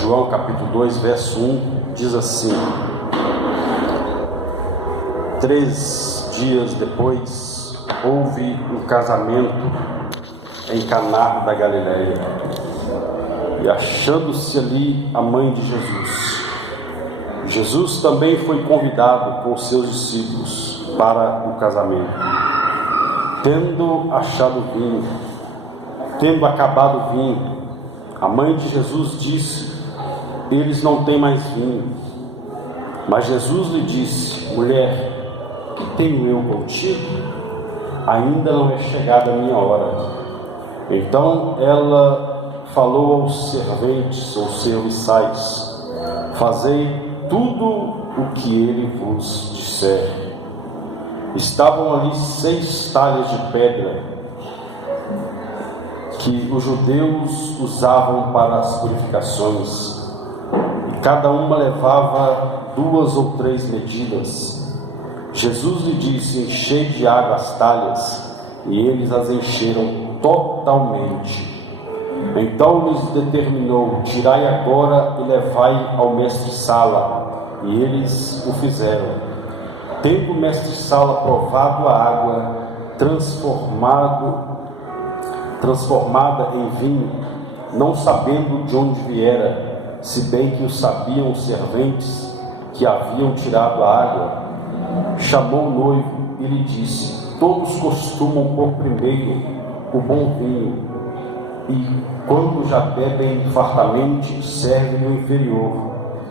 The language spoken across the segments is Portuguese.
João capítulo 2, verso 1, diz assim: 3 dias depois, houve um casamento em Caná da Galileia, e achando-se ali a mãe de Jesus, Jesus também foi convidado com os seus discípulos para o casamento. Tendo acabado o vinho, a mãe de Jesus disse: eles não têm mais vinho. Mas Jesus lhe disse: mulher, que tenho eu contigo? Ainda não é chegada a minha hora. Então ela falou aos serventes, aos serviçais: fazei tudo o que ele vos disser. Estavam ali 6 talhas de pedra que os judeus usavam para as purificações, e cada uma levava 2 ou 3 medidas. Jesus lhe disse: enchei de água as talhas, e eles as encheram totalmente. Então lhes determinou: tirai agora e levai ao mestre-sala. E eles o fizeram. Tendo o mestre-sala provado a água transformada em vinho, não sabendo de onde viera, se bem que o sabiam os serventes que haviam tirado a água, chamou o noivo e lhe disse: todos costumam pôr primeiro o bom vinho, e quando já bebem fartamente, servem o inferior.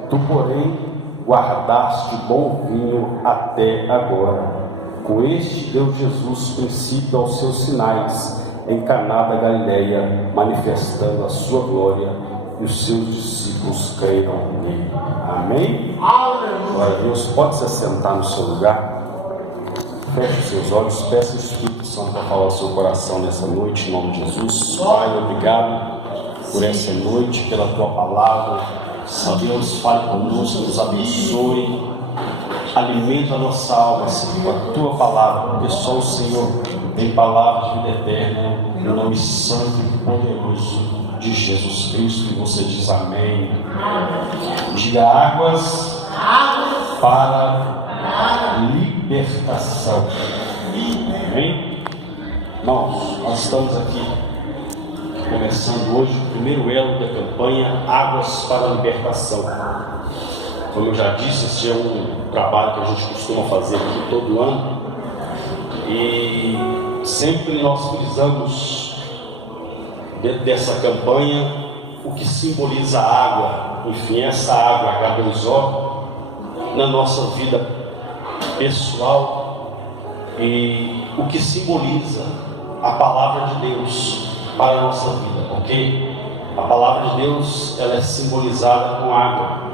Tu, porém, guardaste bom vinho até agora. Com este deu Jesus princípio aos seus sinais em Caná da Galileia, manifestando a sua glória, e os seus discípulos creram nele. Amém? Glória a Deus. Pode se assentar no seu lugar. Feche os seus olhos, peça o Espírito Santo para falar ao seu coração nessa noite, em nome de Jesus. Pai, obrigado por essa noite, pela tua palavra. Deus, fale conosco, nos abençoe, alimenta a nossa alma, Senhor, com a tua palavra, porque só o Senhor tem palavra de vida eterna, no nome santo e poderoso de Jesus Cristo. E você diz amém. Diga: águas para libertação. Amém? Irmãos, nós estamos aqui começando hoje o primeiro elo da campanha Águas para a Libertação. Como eu já disse, esse é um trabalho que a gente costuma fazer aqui todo ano, e sempre nós frisamos dentro dessa campanha o que simboliza a água, enfim, essa água H2O na nossa vida pessoal, e o que simboliza a palavra de Deus para a nossa vida, porque a palavra de Deus, ela é simbolizada com água.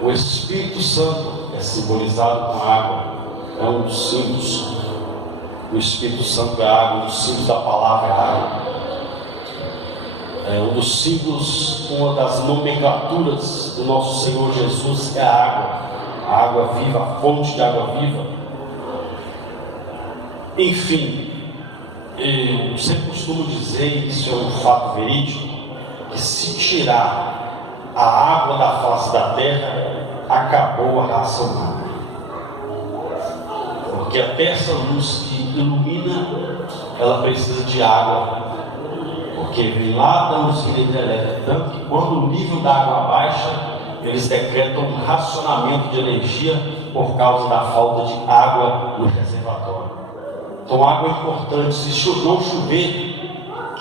O Espírito Santo é simbolizado com água, é um dos símbolos. O Espírito Santo é água, um dos símbolos da palavra é água. Um dos símbolos, uma das nomenclaturas do nosso Senhor Jesus é a água viva, a fonte de água viva. Enfim, eu sempre costumo dizer, isso é um fato verídico, que se tirar a água da face da terra, acabou a raça humana. Porque até essa luz que ilumina, ela precisa de água, porque vem lá da usina hidrelétrica, tanto que quando o nível da água baixa, eles decretam um racionamento de energia por causa da falta de água no reservatório. Então, água é importante. Se não chover,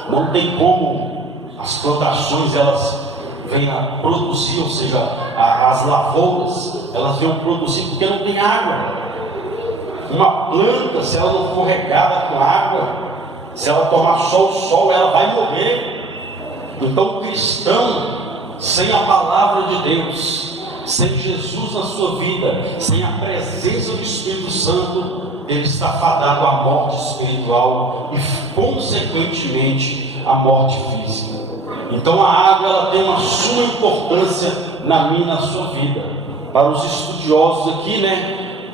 não tem como as plantações elas venham a produzir, ou seja, as lavouras elas venham produzir, porque não tem água. Uma planta, se ela não for regada com água, se ela tomar só o sol, ela vai morrer. Então, o cristão, sem a palavra de Deus, sem Jesus na sua vida, sem a presença do Espírito Santo, ele está fadado à morte espiritual e, consequentemente, à morte física. Então a água, ela tem uma suma importância na minha e na sua vida. Para os estudiosos aqui,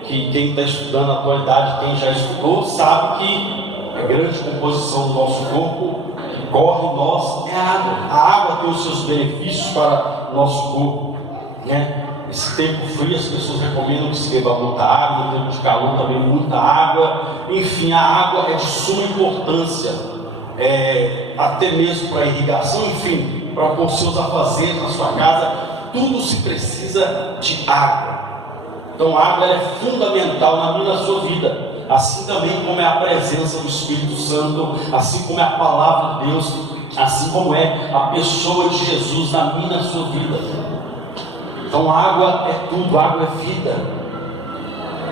que quem está estudando na atualidade, quem já estudou, sabe que a grande composição do nosso corpo corre em nós é a água. A água tem os seus benefícios para o nosso corpo, né? Esse tempo frio as pessoas recomendam que se beba muita água, no tempo de calor também muita água. Enfim, a água é de suma importância, até mesmo para irrigação, enfim, para pôr seus afazeres na sua casa, tudo se precisa de água. Então a água é fundamental na minha e na sua vida. Assim também como é a presença do Espírito Santo, assim como é a palavra de Deus, assim como é a pessoa de Jesus na minha e na sua vida. Então a água é tudo, a água é vida.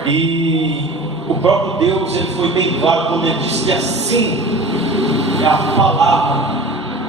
E o próprio Deus, ele foi bem claro quando ele disse que assim é a palavra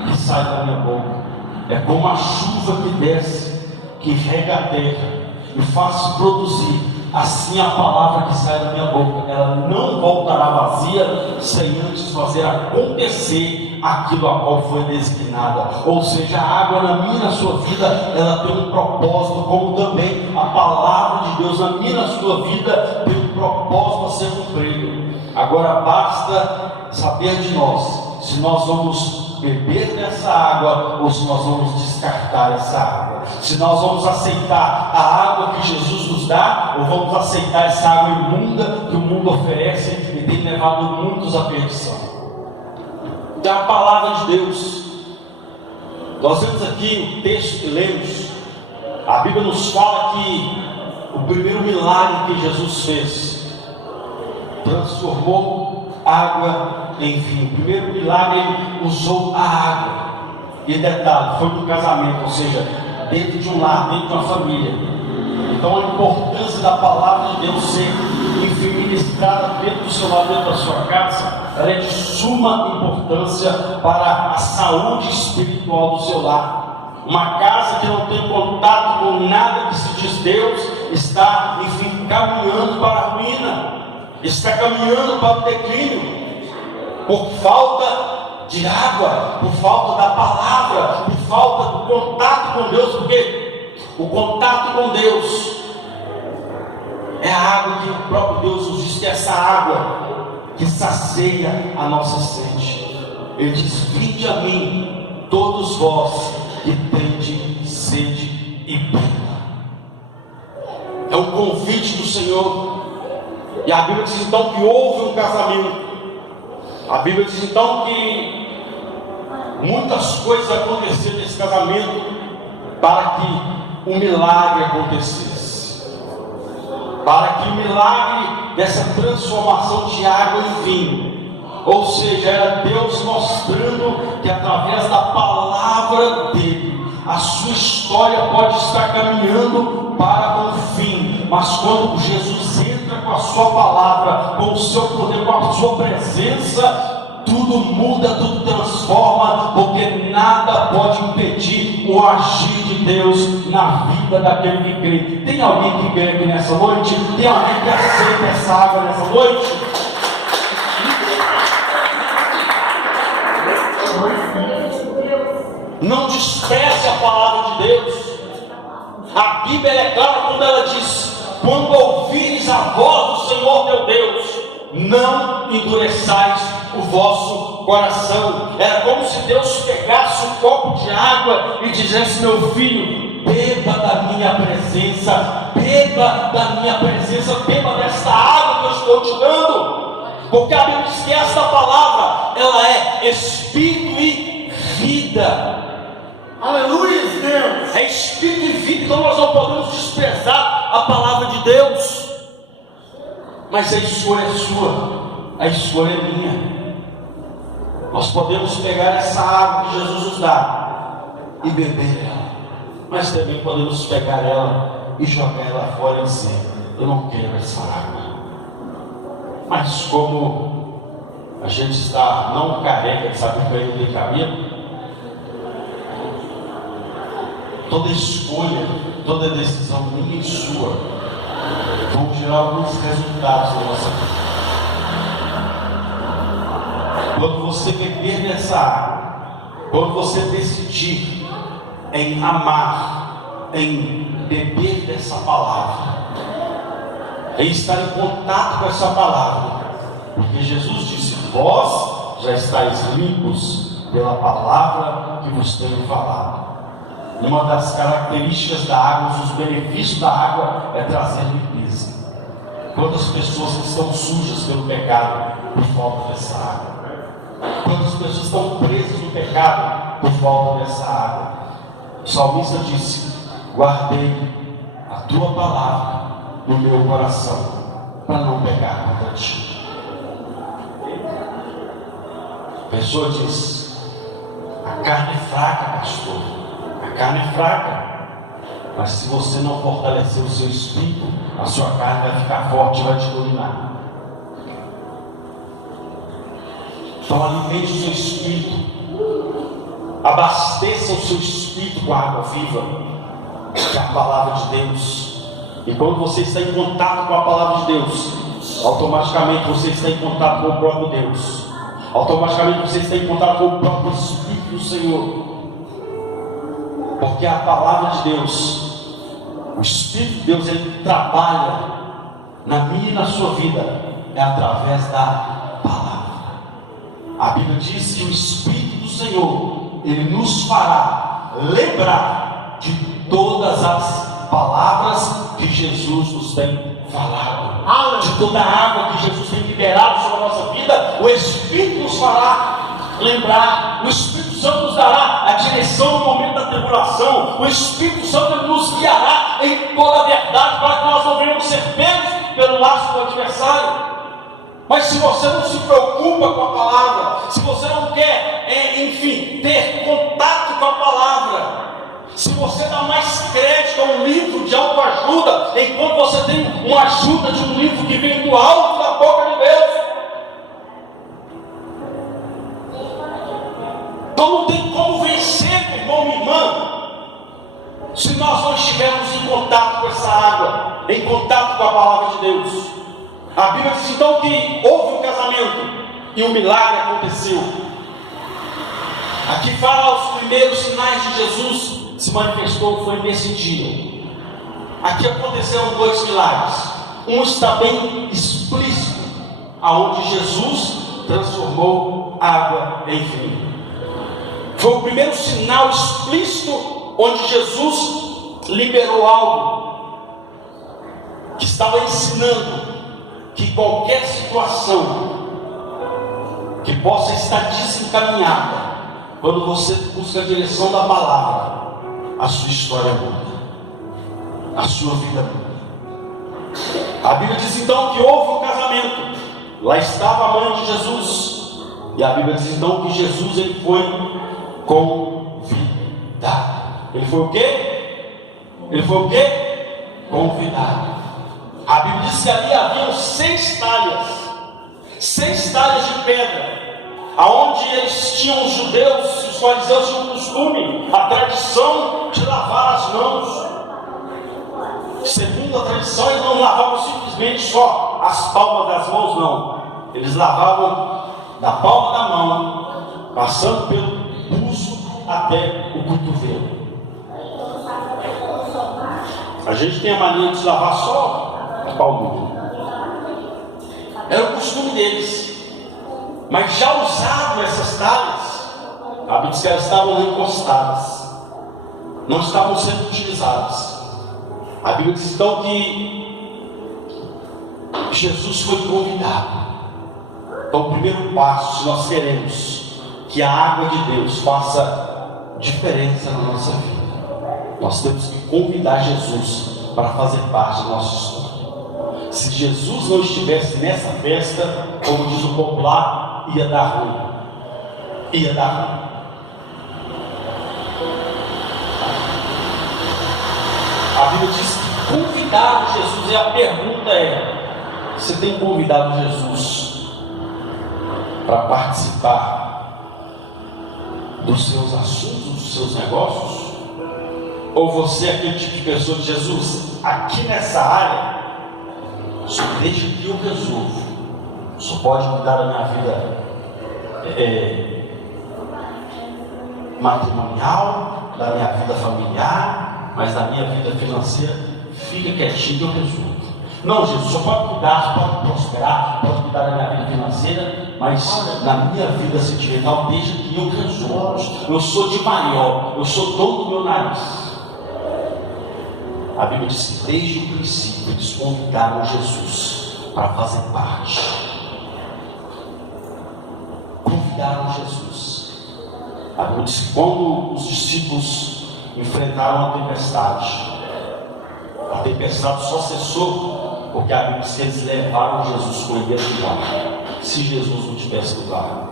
que sai da minha boca. É como a chuva que desce, que rega a terra e faz produzir. Assim a palavra que sai da minha boca, ela não voltará vazia, sem antes fazer acontecer aquilo a qual foi designada. Ou seja, a água na minha e na sua vida, ela tem um propósito, como também a palavra de Deus na minha e na sua vida tem um propósito a ser cumprido. Agora basta saber de nós, se nós vamos beber dessa água ou se nós vamos descartar essa água, se nós vamos aceitar a água que Jesus nos dá ou vamos aceitar essa água imunda que o mundo oferece e tem levado muitos à perdição. É a palavra de Deus. Nós vemos aqui o texto que lemos, a Bíblia nos fala que o primeiro milagre que Jesus fez transformou água em vinho. O primeiro milagre, ele usou a água. E detalhe, foi no casamento, ou seja, dentro de um lar, dentro de uma família. Então a importância da palavra de Deus ser, enfim, ministrada dentro do seu lar, dentro da sua casa, ela é de suma importância para a saúde espiritual do seu lar. Uma casa que não tem contato com nada que se diz Deus, está, enfim, caminhando para a ruína, está caminhando para o declínio, por falta de água, por falta da palavra, por falta do contato com Deus, porque o contato com Deus é a água que o próprio Deus nos diz, que é essa água que sacia a nossa sede. Ele diz: vinde a mim, todos vós que tendes sede e beba. É um convite do Senhor. E a Bíblia diz então que houve um casamento. A Bíblia diz então que muitas coisas aconteceram nesse casamento para que o milagre acontecesse, para que o milagre dessa transformação de água em vinho, ou seja, era Deus mostrando que através da palavra dele, a sua história pode estar caminhando para um fim, mas quando Jesus entra com a sua palavra, com o seu poder, com a sua presença, tudo muda, tudo transforma, porque nada pode impedir o agir de Deus na vida daquele que crê. Tem alguém que crê aqui nessa noite? Tem alguém que aceita essa água nessa noite? Não despreze a palavra de Deus. A Bíblia é clara quando ela diz: quando ouvires a voz do Senhor teu Deus, não endureçais o vosso coração. Era como se Deus pegasse um copo de água e dissesse: meu filho, beba da minha presença, beba da minha presença, beba desta água que eu estou te dando. Porque a Bíblia diz que esta palavra, ela é espírito e vida. Aleluia, Deus! É espírito e vida, então nós não podemos desprezar a palavra de Deus. Mas a escolha é sua, a escolha é minha. Nós podemos pegar essa água que Jesus nos dá e beber ela, mas também podemos pegar ela e jogar ela fora e dizer: eu não quero essa água. Mas como a gente está não careca de saber que ainda tem cabelo, toda escolha, toda decisão minha e sua vão gerar alguns resultados na nossa vida. Quando você beber dessa água, quando você decidir em amar, em beber dessa palavra, em estar em contato com essa palavra, porque Jesus disse: vós já estáis limpos pela palavra que vos tenho falado. Uma das características da água, os benefícios da água é trazer limpeza. Quantas pessoas que estão sujas pelo pecado por falta dessa água? Quantas pessoas estão presas no pecado por falta dessa água? O salmista disse: guardei a tua palavra no meu coração, para não pecar contra ti. A pessoa diz: a carne é fraca, pastor, a carne é fraca. Mas se você não fortalecer o seu espírito, a sua carne vai ficar forte e vai te dominar. Então alimente o seu espírito, abasteça o seu espírito com a água viva, que é a palavra de Deus. E quando você está em contato com a palavra de Deus, automaticamente você está em contato com o próprio Deus, automaticamente você está em contato com o próprio Espírito do Senhor, porque a palavra de Deus, o Espírito de Deus, ele trabalha na minha e na sua vida, é através da palavra. A Bíblia diz que o Espírito do Senhor, ele nos fará lembrar de todas as palavras que Jesus nos tem falado, de toda a água que Jesus tem liberado sobre a nossa vida. O Espírito nos fará lembrar. O Espírito Santo nos dará a direção no momento da tribulação. O Espírito Santo nos guiará em toda a verdade, para que nós não venhamos ser pegos pelo laço do adversário. Mas se você não se preocupa com a palavra, se você não quer, ter contato com a palavra, se você dá mais crédito a um livro de autoajuda, enquanto você tem uma ajuda de um livro que vem do alto da boca de Deus, então não tem como vencer, meu irmão, minha irmã, se nós não estivermos em contato com essa água, em contato com a palavra de Deus. A Bíblia diz então que houve um casamento e um milagre aconteceu. Aqui fala os primeiros sinais de Jesus se manifestou, foi nesse dia. Aqui aconteceram dois milagres. Um está bem explícito, aonde Jesus transformou água em vinho. Foi o primeiro sinal explícito onde Jesus liberou algo que estava ensinando que qualquer situação que possa estar desencaminhada, quando você busca a direção da palavra, a sua história muda, a sua vida muda. A Bíblia diz então que houve um casamento. Lá estava a mãe de Jesus. E a Bíblia diz então que Jesus, ele foi convidado. Ele foi o quê? Ele foi o quê? Convidado. A Bíblia diz que ali haviam 6 talhas de pedra, aonde eles tinham, os judeus, os fariseus tinham o costume, a tradição de lavar as mãos. Segundo a tradição, eles não lavavam simplesmente só as palmas das mãos, não. Eles lavavam da palma da mão, passando pelo pulso até o cotovelo. A gente tem a mania de lavar só a palma. Era o costume deles. Mas já usavam essas talhas, a Bíblia diz que elas estavam encostadas, não estavam sendo utilizadas. A Bíblia diz então que Jesus foi convidado. Então o primeiro passo, se nós queremos que a água de Deus faça diferença na nossa vida, nós temos que convidar Jesus para fazer parte da nossa história. Se Jesus não estivesse nessa festa, como diz o popular, ia dar ruim. Ia dar ruim. A Bíblia diz que convidaram Jesus, e a pergunta é: você tem convidado Jesus para participar dos seus assuntos, dos seus negócios? Ou você é aquele tipo de pessoa de Jesus, aqui nessa área, só deixa que eu resolvo, só pode mudar a minha vida matrimonial, da minha vida familiar, mas da minha vida financeira, fica quietinho que eu resolvo. Não, Jesus, só pode cuidar, só pode prosperar, pode cuidar da minha vida financeira, mas na minha vida sentimental, deixa que eu resolvo. Eu sou de maior, eu sou dono do meu nariz. A Bíblia diz que desde o princípio eles convidaram Jesus para fazer parte. Convidaram Jesus. A Bíblia diz que quando os discípulos enfrentaram a tempestade só cessou porque a Bíblia diz que eles levaram Jesus com eles lá. Se Jesus não tivesse levado,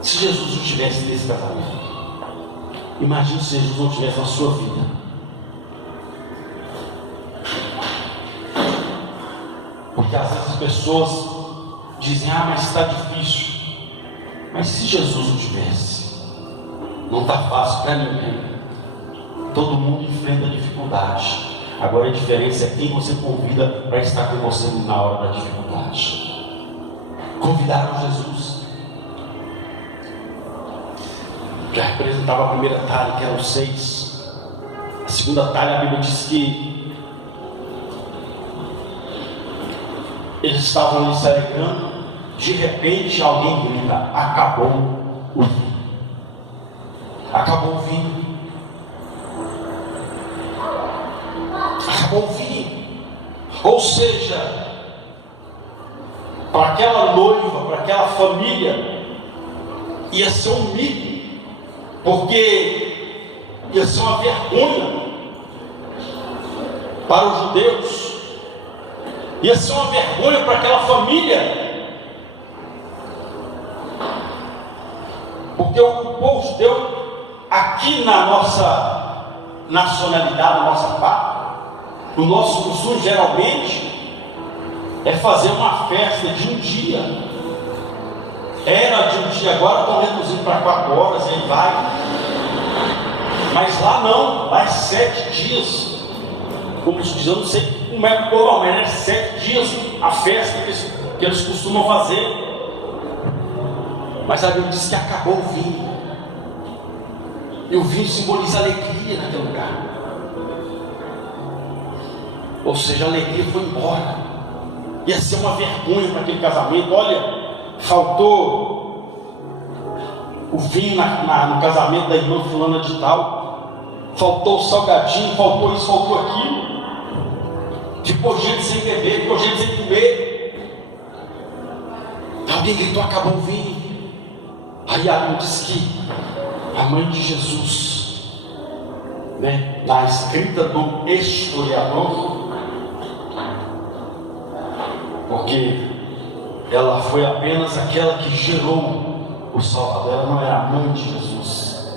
se Jesus não tivesse nesse casamento, imagine se Jesus não tivesse na sua vida. Porque às vezes as pessoas dizem: ah, mas está difícil. Mas se Jesus não tivesse, não está fácil para ninguém. Todo mundo enfrenta dificuldade. Agora a diferença é quem você convida para estar com você na hora da dificuldade. Convidaram Jesus. Já representava a primeira talha, que eram 6. A segunda talha, a Bíblia diz que eles estavam ali se alegrando. De repente alguém grita: acabou o vinho. Acabou o vinho. Acabou o vinho. Ou seja, para aquela noiva, para aquela família, ia ser um mico, porque ia ser uma vergonha para os judeus, ia ser uma vergonha para aquela família, porque o povo judeu, aqui na nossa nacionalidade, na nossa pátria, o nosso costume geralmente é fazer uma festa de um dia. Era de um dia, agora estão reduzindo para 4 horas, aí vai. Mas lá não, lá é 7 dias. Como se diz, eu não sei como é que o povo, mas é 7 dias a festa que eles costumam fazer. Mas a Bíblia diz que acabou o vinho. E o vinho simboliza alegria naquele lugar. Ou seja, a alegria foi embora. Ia ser uma vergonha para aquele casamento. Olha, faltou o vinho no casamento da irmã fulana de tal. Faltou o salgadinho, faltou isso, faltou aquilo. Ficou gente sem beber, ficou gente sem comer. Alguém gritou: acabou o vinho. Aí a Bíblia diz que a mãe de Jesus, na escrita do historiador, porque ela foi apenas aquela que gerou o Salvador, ela não era a mãe de Jesus,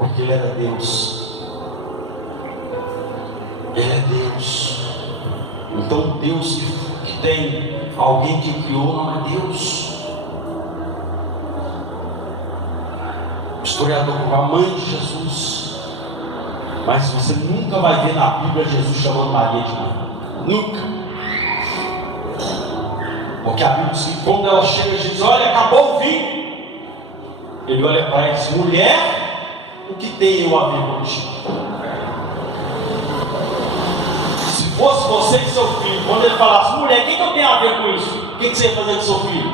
porque ele era Deus. Ele é Deus. Então Deus que tem alguém que criou não é Deus. O historiador, a mãe de Jesus. Mas você nunca vai ver na Bíblia Jesus chamando Maria de mãe. Nunca. Porque a Bíblia diz que quando ela chega e diz: olha, acabou o vinho, ele olha para ela e diz: mulher, o que tem eu a ver contigo? Se fosse você e seu filho, quando ele falasse: mulher, o que eu tenho a ver com isso? O que você ia fazer com seu filho?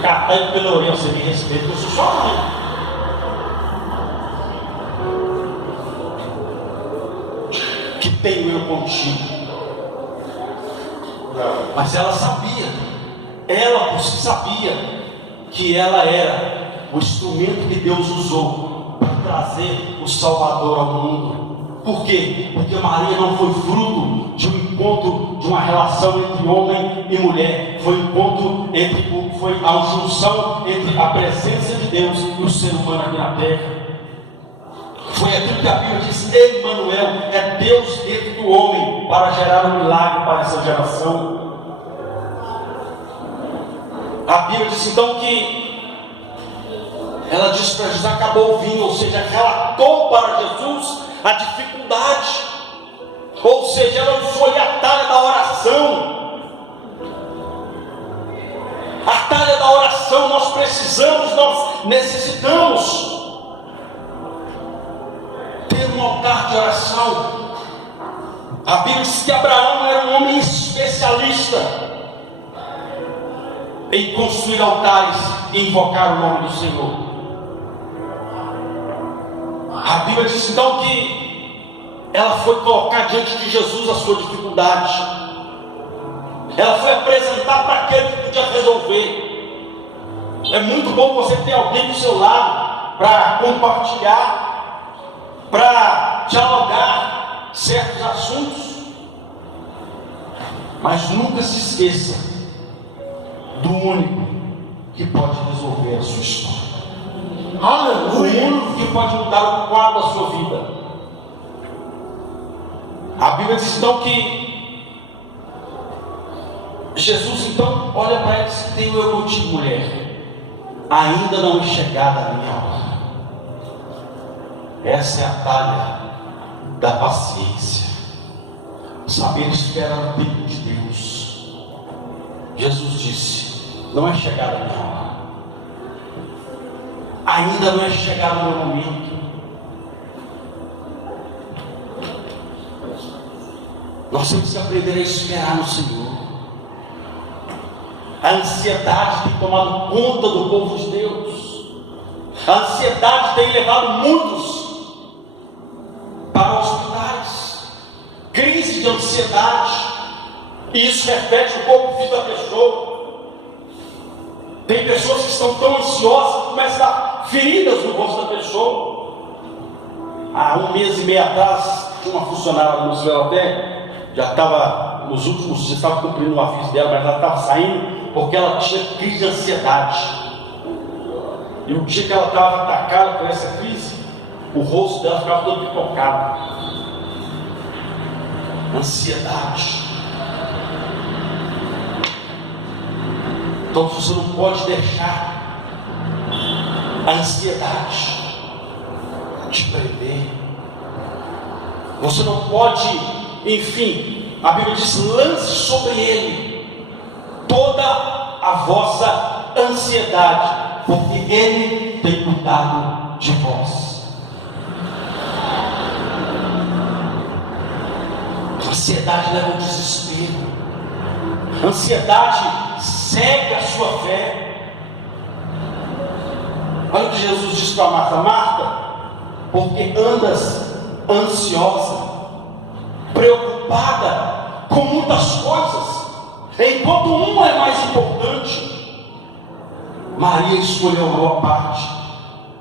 Catar ele pela orelha: você me respeita, eu sou sua mãe. Que tenho eu contigo? Mas ela sabia, ela por si sabia que ela era o instrumento que Deus usou para trazer o Salvador ao mundo. Por quê? Porque Maria não foi fruto de um encontro, de uma relação entre homem e mulher. Foi um encontro foi a junção entre a presença de Deus e o ser humano aqui na terra. Foi aquilo que a Bíblia diz: Emmanuel, é Deus dentro do homem para gerar um milagre para essa geração. A Bíblia diz então que ela disse para Jesus: acabou o vinho, ou seja, relatou para Jesus a dificuldade, ou seja, ela usou a talha da oração. A talha da oração nós precisamos, nós necessitamos ter um altar de oração. A Bíblia diz que Abraão era um homem especialista. em construir altares e invocar o nome do Senhor. A Bíblia diz então que ela foi colocar diante de Jesus a sua dificuldade. Ela foi apresentar para aquele que podia resolver. É muito bom você ter alguém do seu lado para compartilhar, para dialogar certos assuntos. Mas nunca se esqueça do único que pode resolver a sua história. Aleluia! O único que pode mudar o quadro da sua vida. A Bíblia diz então que Jesus então olha para ela e diz: tenho eu contigo, mulher, ainda não é chegada a minha hora. Essa é a talha da paciência, saber esperar no tempo de Deus. Jesus disse: não é chegada a minha hora, ainda não é chegado o meu momento. Nós temos que aprender a esperar no Senhor. A ansiedade tem tomado conta do povo de Deus. A ansiedade tem levado muitos para hospitais. Crise de ansiedade. E isso reflete o corpo físico da pessoa. Tem pessoas que estão tão ansiosas que começam a dar feridas no rosto da pessoa. Há 1 mês e meio atrás, tinha uma funcionária no seu hotel, já estava nos últimos dias, estava cumprindo o aviso dela, mas ela estava saindo porque ela tinha crise de ansiedade. E o dia que ela estava atacada por essa crise, o rosto dela ficava todo pipocado. Ansiedade. Então você não pode deixar a ansiedade te prender. Você não pode, enfim, a Bíblia diz: lance sobre ele toda a vossa ansiedade, porque ele tem cuidado de vós. Ansiedade leva ao desespero. Ansiedade cega a sua fé. Olha o que Jesus disse para Marta: Marta, porque andas ansiosa, preocupada com muitas coisas, enquanto uma é mais importante. Maria escolheu a boa parte,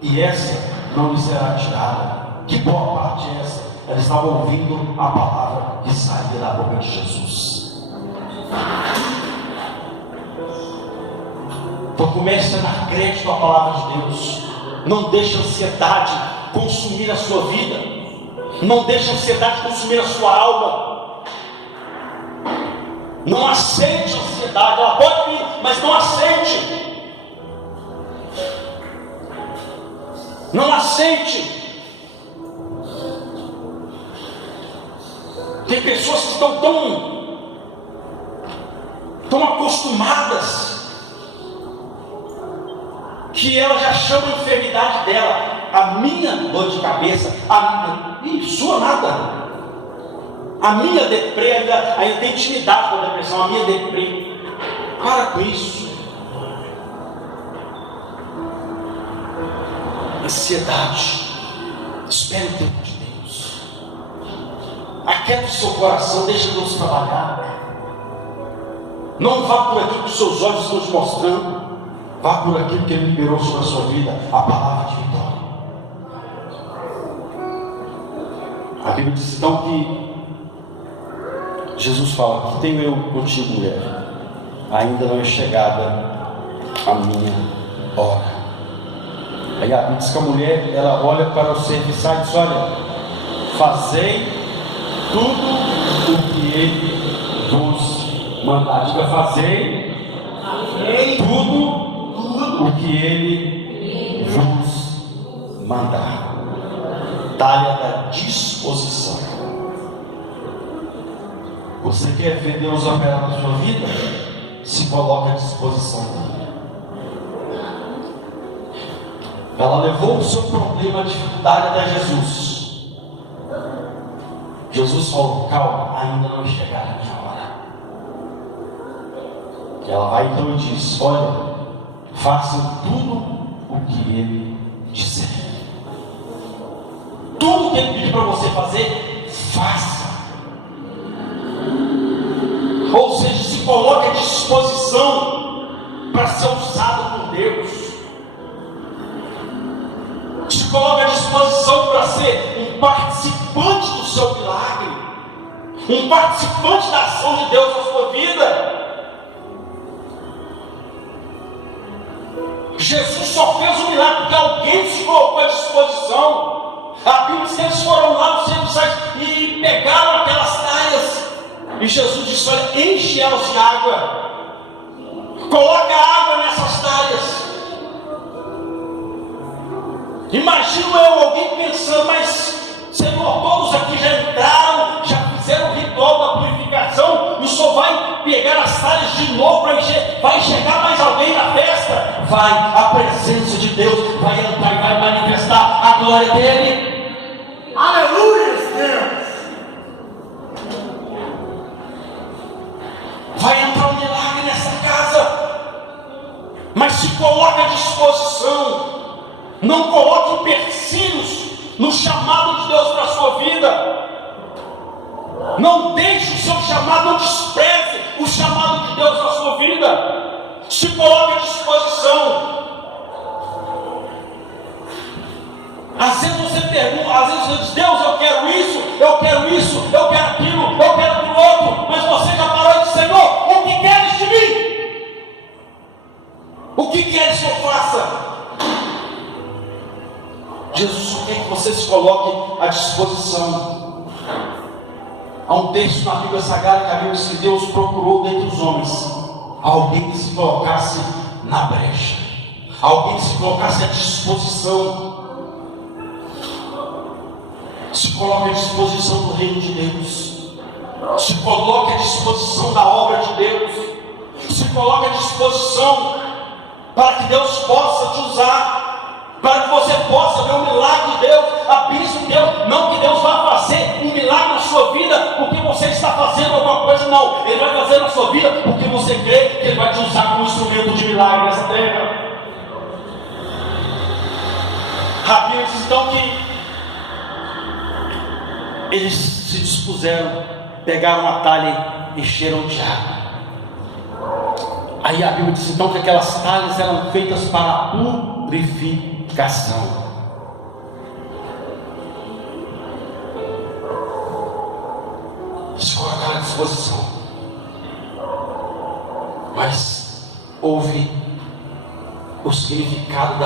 e essa não lhe será tirada. Que boa parte é essa? Ela estava ouvindo a palavra que saía da boca de Jesus. Então comece a dar crédito à palavra de Deus. Não deixe a ansiedade consumir a sua vida. Não deixe a ansiedade consumir a sua alma. Não aceite a ansiedade. Ela pode vir, mas não aceite. Não aceite. Tem pessoas que estão tão acostumadas que ela já chama a enfermidade dela, a minha dor de cabeça, a minha, sua nada, a minha deprê, ainda tem intimidade com a depressão, a minha deprê. Para com isso. Ansiedade. Espere o tempo de Deus. Aquieta o seu coração, deixa Deus trabalhar. Não vá por aquilo que os seus olhos estão te mostrando. Vá por aquilo que Ele liberou sobre a sua vida, a palavra de vitória. A Bíblia diz então que Jesus fala: que tenho eu contigo, mulher, ainda não é chegada a minha hora. Aí a Bíblia diz que a mulher, ela olha para o serviçal e diz: olha, fazei tudo o que Ele vos mandar. Diga: fazei tudo o que Ele vos mandar. Talha da disposição. Você quer ver Deus operar na sua vida? Se coloque à disposição dele. Ela levou o seu problema, a dificuldade até Jesus. Jesus falou: calma, ainda não é chegada a minha hora. Ela vai então e diz: olha, façam tudo o que ele disser. Tudo que ele pedir para você fazer, faça. Ou seja, se coloque à disposição para ser usado por Deus. Se coloque à disposição para ser um participante do seu milagre, um participante da ação de Deus na sua vida. Jesus só fez um milagre porque alguém se colocou à disposição. A Bíblia diz que eles foram lá no centro e pegaram aquelas talhas. E Jesus disse: olha, enche elas de água. Coloca água nessas talhas. Imagino eu, alguém pensando: mas Senhor, todos aqui já entraram, já fizeram o ritual da purificação, e o Senhor vai pegar as talhas de novo para encher? Vai chegar mais alguém na festa? Vai, a presença de Deus vai entrar e vai manifestar a glória dele. Aleluia, Deus! Vai entrar um milagre nessa casa, mas se coloque à disposição. Não coloque empecilhos no chamado de Deus para a sua vida. Não deixe o seu chamado, não despreze o chamado de Deus na sua vida. Se coloque à disposição. Às vezes você pergunta, às vezes você diz: Deus, eu quero isso, eu quero isso, eu quero aquilo, eu quero aquilo outro. Mas você já parou e disse: Senhor, o que queres de mim? O que queres que eu faça? Jesus quer que você se coloque à disposição. Há um texto na Bíblia Sagrada que a Bíblia diz que Deus procurou dentre os homens alguém que se colocasse na brecha, alguém que se colocasse à disposição. Se coloque à disposição do reino de Deus. Se coloque à disposição da obra de Deus. Se coloque à disposição para que Deus possa te usar, para que você possa ver o milagre de Deus, a bênção de Deus. Não que Deus vá fazer um milagre na sua vida porque você está fazendo alguma coisa, não. Ele vai fazer na sua vida porque você crê que Ele vai te usar como instrumento de milagre nessa terra. A Bíblia diz então que eles se dispuseram, pegaram a talha e encheram de água. Aí a Bíblia diz então que aquelas talhas eram feitas para purificação. Se colocaram à disposição. Mas houve o significado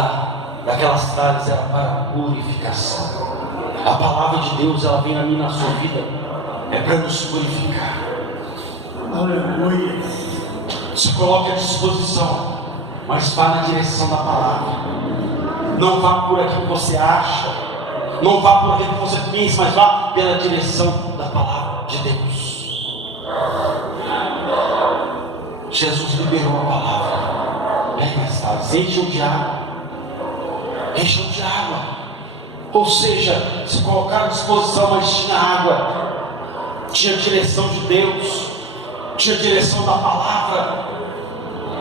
daquelas talhas era para purificação. A palavra de Deus, ela vem na minha e na sua vida, é para nos purificar. Aleluia. Se coloque à disposição, mas vá na direção da palavra. Não vá por aquilo que você acha, não vá por aquilo que você pensa, mas vá pela direção da palavra de Deus. Jesus liberou a palavra. Pega as talhas, encham de água. Encham de água. Ou seja, se colocar à disposição, mas tinha água, tinha direção de Deus, tinha direção da palavra.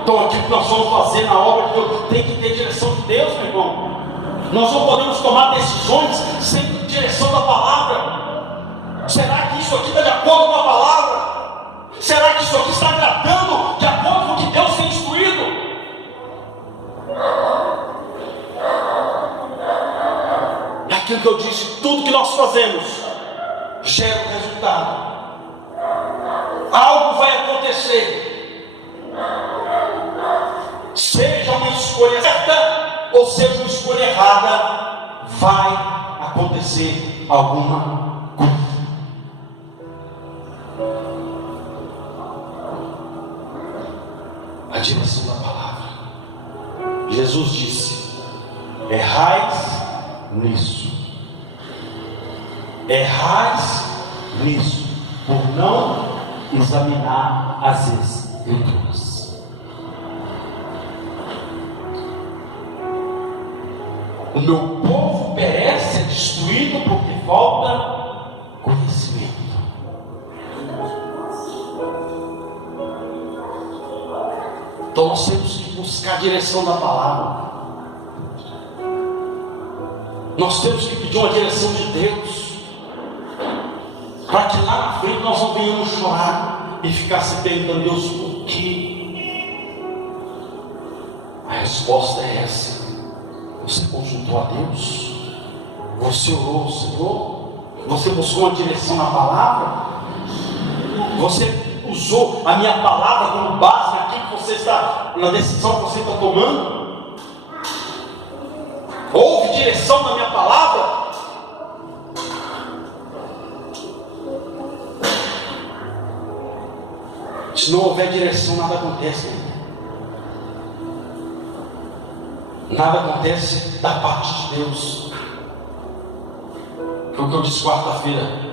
Então aquilo que nós vamos fazer na obra de Deus tem que ter direção de Deus, meu irmão. Nós não podemos tomar decisões sem direção da palavra. Será que isso aqui está de acordo com a palavra? Será que isso aqui está agradando de acordo com o que Deus tem instruído? Aquilo que eu disse, tudo que nós fazemos gera um resultado. Algo vai acontecer. Seja uma escolha certa ou seja uma escolha errada, vai acontecer alguma coisa. A direção da palavra. Jesus disse: errais nisso. Errais nisso, por não examinar as Escrituras. O meu povo perece, é destruído porque falta conhecimento. Então nós temos que buscar a direção da palavra. Nós temos que pedir uma direção de Deus, para que lá na frente nós não venhamos chorar e ficar se perguntando: Deus, por quê? A resposta é essa. Você consultou a Deus? Você orou ao Senhor? Você buscou uma direção na palavra? Você usou a minha palavra como base naquilo que você está, na decisão que você está tomando? Houve direção na minha palavra? Se não houver direção, nada acontece. Nada acontece da parte de Deus. Foi o que eu disse quarta-feira.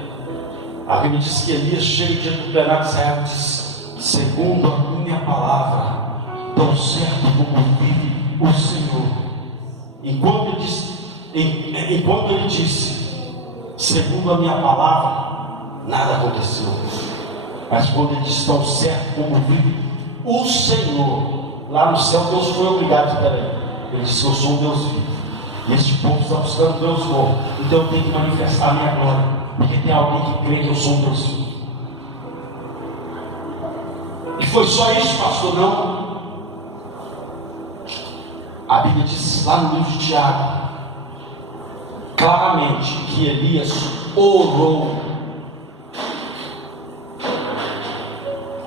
A Bíblia diz que Elias chega diante do plenário de Israel e diz: segundo a minha palavra, tão certo como vive o Senhor. Enquanto ele disse, segundo a minha palavra, nada aconteceu. Mas quando ele disse, tão certo como vive o Senhor, lá no céu Deus foi obrigado a esperar ele. Ele disse: eu sou um Deus vivo, e este povo está buscando Deus morto, então eu tenho que manifestar a minha glória, porque tem alguém que crê que eu sou um Deus vivo. E foi só isso, pastor? Não. A Bíblia diz lá no livro de Tiago, claramente, que Elias orou.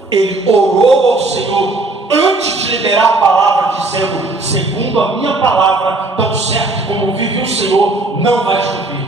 Ele orou ao Senhor antes de liberar a palavra, dizendo: segundo a minha palavra, tão certo como vive o Senhor, não vai chover.